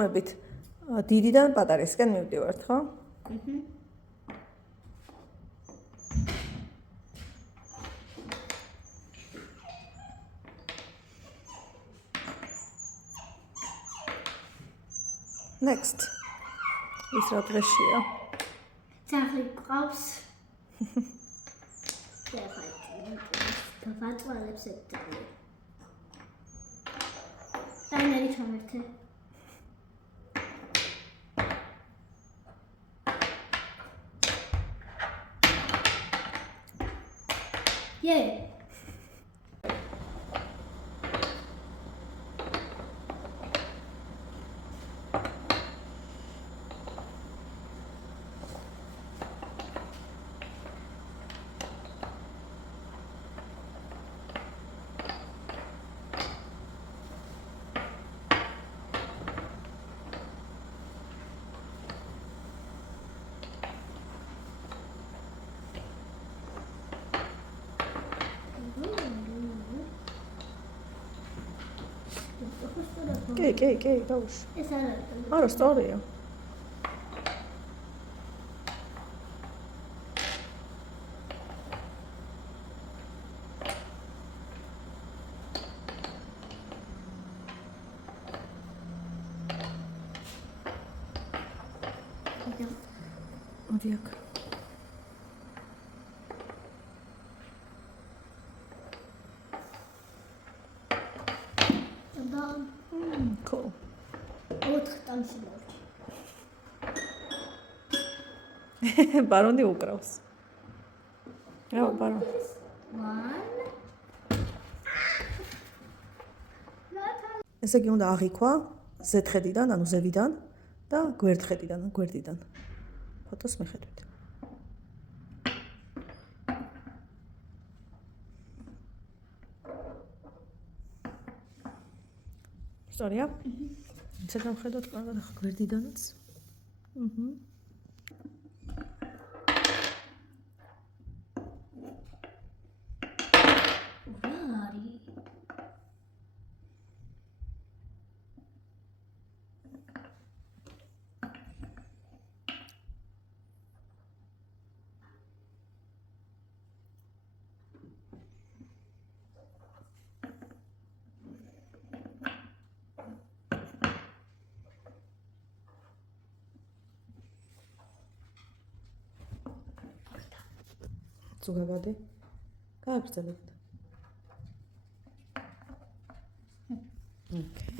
მებით დიდიდან პატარისკენ მივდივართ, ხო? Next. ის რა დღეშია? ძაღლი ყავს. დავატვალებს ეს ძაღლი. დაინერი ჩამერთე. Yeah. კი, დავუშვი. ეს არა. არა, სწორია. მოდი აქ. Cool. ბარონი უკრავს. რა ბარონ? ესე იგი უნდა აღიქვა ზეთხედიდან, ანუ ზევიდან და გვერდიდან. ფოტოს მიხედვით. სწორია? ისე გავხედოთ კარგად ახლა გვერდიდანაც. ზოგადად გააგრძელებთ. Okay.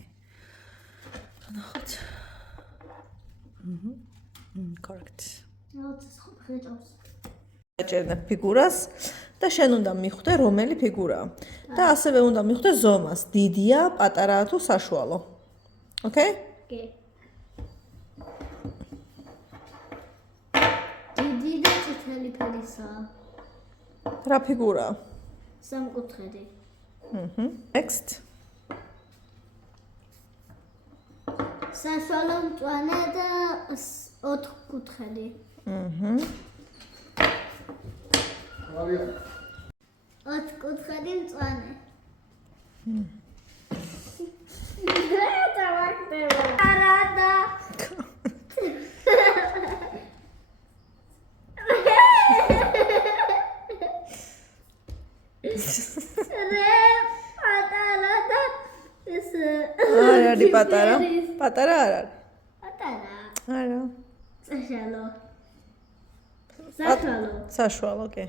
ნახოთ. Correct. აჭერნებ ფიგურას და შენ უნდა მიხვდე რომელი ფიგურაა. და ასევე უნდა მიხვდე ზომას. დიდია, პატარაა თუ საშუალო. Okay? კი. დიდი და წითელი ფერისაა. რა ფიგურაა? სამკუთხედი. Next. საშუალო მწვანე და ოთხკუთხედი. ოთხკუთხედი მწვანე. არადა. პატარა. პატარა არ არის. პატარა. არა. საშუალო. საშუალო, კი.